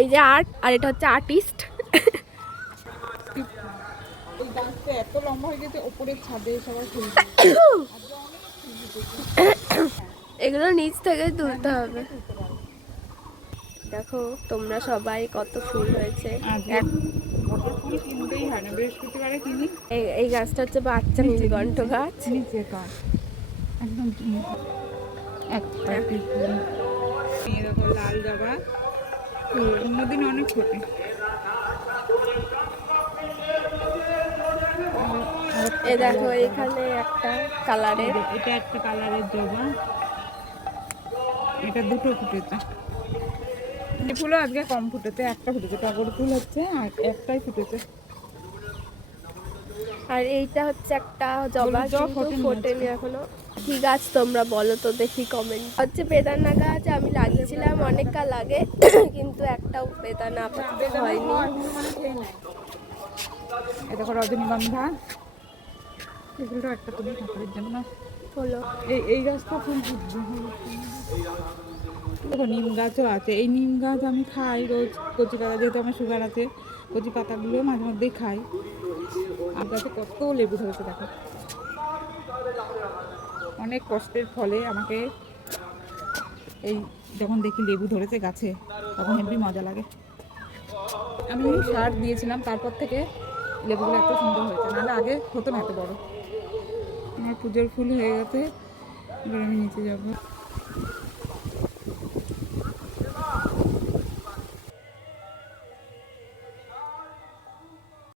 এই যে আর্ট, আর এটা হচ্ছে আর্টিস্ট। এই গাছটা এত লম্বা হয়ে গেছে, ওপরের ছাদে সবাই ফুল এগুলো নিচ থেকে তুলতে হবে। দেখো তোমরা সবাই কত ফুল হয়েছে। ফুল কিনতেই হয় না, বৃহস্পতিবারে কিনি। এই গাছটা হচ্ছে বাচ্চা নীলকণ্ঠ গাছ। নিচে গাছ একদম এরকম লাল জবা অন্যদিন অনেক ফোটে। এ দেখো এখানে একটা কালারের, এটা একটা কালারের জবা, এটা দুটো ফুটেছে। ফুলও আজকে কম ফুটেছে, একটা ফুটেছে, টগর ফুল হচ্ছে আর একটাই ফুটেছে। আর এইটা হচ্ছে একটা জবা, কিন্তু ফোটেনি এখনো। কি গাছ তোমরা বলো তো দেখি কমেন্ট। হচ্ছে বেদানা গাছ, আমি লাগিয়েছিলাম অনেক কাল আগে, কিন্তু একটাও বেদানা আপাতত হয়নি। এই দেখো রজনীগন্ধা, এগুলো একটা তুমি ঠাকুরের জন্য হলো। এই গাছটা ফুল ফুটবে। দেখো নিম গাছও আছে, এই নিম গাছ আমি খাই রোজ, কচি পাতা, যেহেতু আমার সুগার আছে কচি পাতাগুলো মাঝে মধ্যেই খাই। আর গাছে কত লেবু ধরেছে দেখো, অনেক কষ্টের ফলে আমাকে এই যখন দেখি লেবু ধরেছে গাছে তখন হেবি মজা লাগে। আমি সার দিয়েছিলাম, তারপর থেকে লেবুগুলো এত সুন্দর হয়েছে, নাহলে আগে হতো না এত বড়। আমার পুজোর ফুল হয়ে গেছে, এবার আমি নিচে যাবো।